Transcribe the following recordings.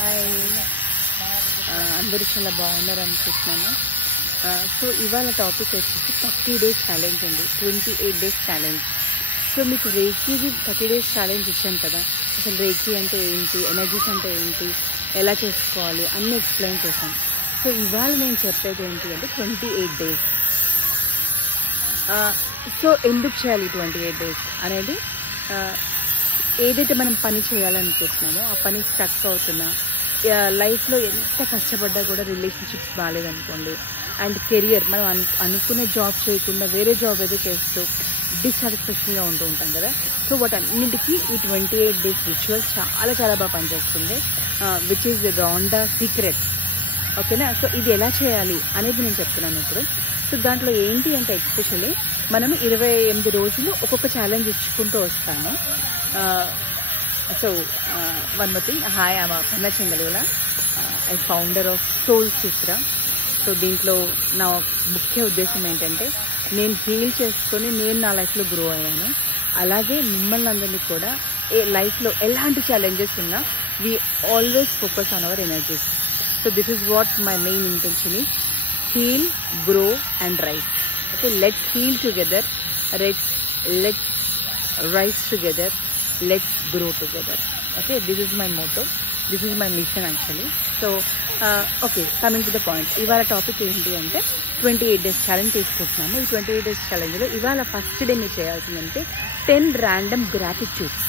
Hi, అందరూ చాలా బాగున్నారు అనుకుంటున్నాను. సో ఇవాళ టాపిక్ వచ్చేసి 30 days ఛాలెంజ్ అండి. 28 days ఛాలెంజ్. సో మీకు రేకీకి 30 days ఛాలెంజ్ ఇచ్చాను కదా, అసలు రేకీ అంటే ఏంటి, ఎనర్జీస్ అంటే ఏంటి, ఎలా చేసుకోవాలి అన్నీ ఎక్స్ప్లెయిన్ చేశాను. సో ఇవాళ నేను చెప్పేది ఏంటి అంటే 28 days. సో ఎందుకు చేయాలి 28 days అనేది, ఏదైతే మనం పని చేయాలనుకుంటున్నామో ఆ పని స్టక్ అవుతున్నా, లైఫ్లో ఎంత కష్టపడ్డా కూడా రిలేషన్షిప్స్ బాగాలేదనుకోండి, అండ్ కెరియర్ మనం అనుకునే జాబ్ చేయకుండా వేరే జాబ్ ఏదో చేస్తూ డిస్సాటిస్ఫాక్షన్గా ఉంటూ ఉంటాం కదా. సో వాటన్నింటికి ఈ 28 days రిచువల్ చాలా చాలా బాగా పనిచేస్తుంది, విచ్ ఈజ్ రాండా సీక్రెట్. ఓకేనా. సో ఇది ఎలా చేయాలి అనేది నేను చెప్తున్నాను ఇప్పుడు. సో దాంట్లో ఏంటి అంటే ఎస్పెషల్లీ మనం 28 రోజులు ఒక్కొక్క ఛాలెంజ్ ఇచ్చుకుంటూ వస్తాము. So one more thing, hi, I Aparna Chengalugula, I founder of Soul Chitra. So దీంట్లో నా ముఖ్య ఉద్దేశం ఏంటంటే, నేను హీల్ చేసుకొని నేను నా లైఫ్లో గ్రో అయ్యాను. అలాగే మిమ్మల్ని అందరినీ కూడా లైఫ్లో ఎలాంటి ఛాలెంజెస్ ఉన్నా we always focus on hour energies. So this is what my main intention is heal, grow and rise. Okay, let's heal together, let's rise together, let's grow together. Okay, this is my motto, this is my mission actually. So okay, coming to the point, ఇవాళ topic ఏంటి అంటే 28 days challenge తీసుకుంటున్నాము. ఈ 28 days ఛాలెంజ్లో ఇవాళ first day మీరు చేయాల్సిందంటే 10 random gratitudes.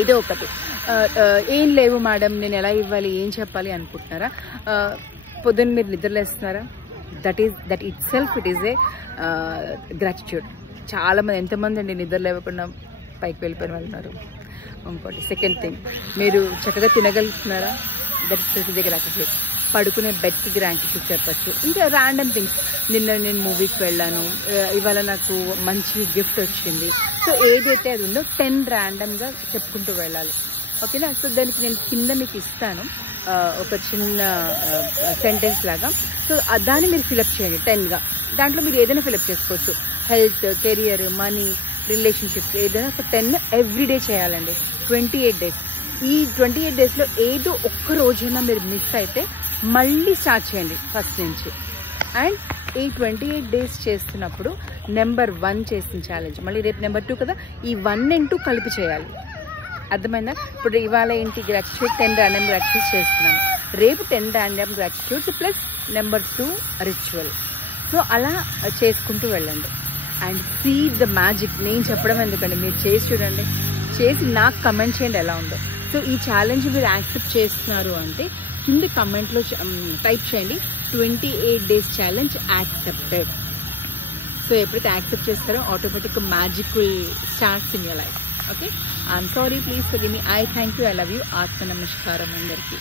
ఏదో ఒకటి, ఏం లేవు మేడం నేను ఎలా ఇవ్వాలి, ఏం చెప్పాలి అనుకుంటున్నారా? పొద్దున్న మీరు నిద్రలేస్తున్నారా? That itself it is a gratitude. చాలామంది, ఎంతమంది అండి నిద్ర లేవకుండా పైకి వెళ్ళిపోయిన వాళ్ళు ఉన్నారు. ఇంకోటి సెకండ్ థింగ్, మీరు చక్కగా తినగలుగుతున్నారా? That is a gratitude. పడుకునే బెడ్కి గ్రాటిట్యూడ్ చెప్పచ్చు. ఇంకా ర్యాండమ్ థింగ్స్, నిన్న నేను మూవీకి వెళ్ళాను, ఇవాళ నాకు మంచి గిఫ్ట్ వచ్చింది. సో ఏదైతే అది ఉందో 10 ర్యాండమ్గా చెప్పుకుంటూ వెళ్ళాలి. ఓకేనా. సో దానికి నేను కింద మీకు ఇస్తాను ఒక చిన్న సెంటెన్స్ లాగా. సో దాన్ని మీరు ఫిలప్ చేయండి 10గా. దాంట్లో మీరు ఏదైనా ఫిలప్ చేసుకోవచ్చు, హెల్త్, కెరియర్, మనీ, రిలేషన్షిప్స్, ఏదైనా. ఒక 10 ఎవ్రీడే చేయాలండి 28 days. ఈ 28 daysలో ఏదో ఒక్క రోజైనా మీరు మిస్ అయితే మళ్ళీ స్టార్ట్ చేయండి ఫస్ట్ నుంచి. అండ్ ఈ 28 days చేస్తున్నప్పుడు నెంబర్ 1 చేసిన ఛాలెంజ్ మళ్ళీ రేపు నెంబర్ 2 కదా, ఈ 1 and 2 కలిపి చేయాలి. అర్థమైందా? ఇప్పుడు ఇవాళ ఏంటి గ్రాటిట్యూడ్, 10 random gratitudes చేస్తున్నాం. రేపు 10 random gratitudes plus number 2 ritual. So అలా చేసుకుంటూ వెళ్ళండి. And see the magic. నేను చెప్పడం ఎందుకండి, మీరు చేసి చూడండి, చేసి నాకు కమెంట్ చేయండి ఎలా ఉందో. సో ఈ ఛాలెంజ్ మీరు యాక్సెప్ట్ చేస్తున్నారు అంటే కింద కమెంట్లో టైప్ చేయండి 28 days ఛాలెంజ్ యాక్సెప్టెడ్. సో ఎప్పుడైతే యాక్సెప్ట్ చేస్తారో automatic magic will start in your life. Okay, I'm sorry, please forgive me. I thank you, I love you. Atma Namaskaram andarki.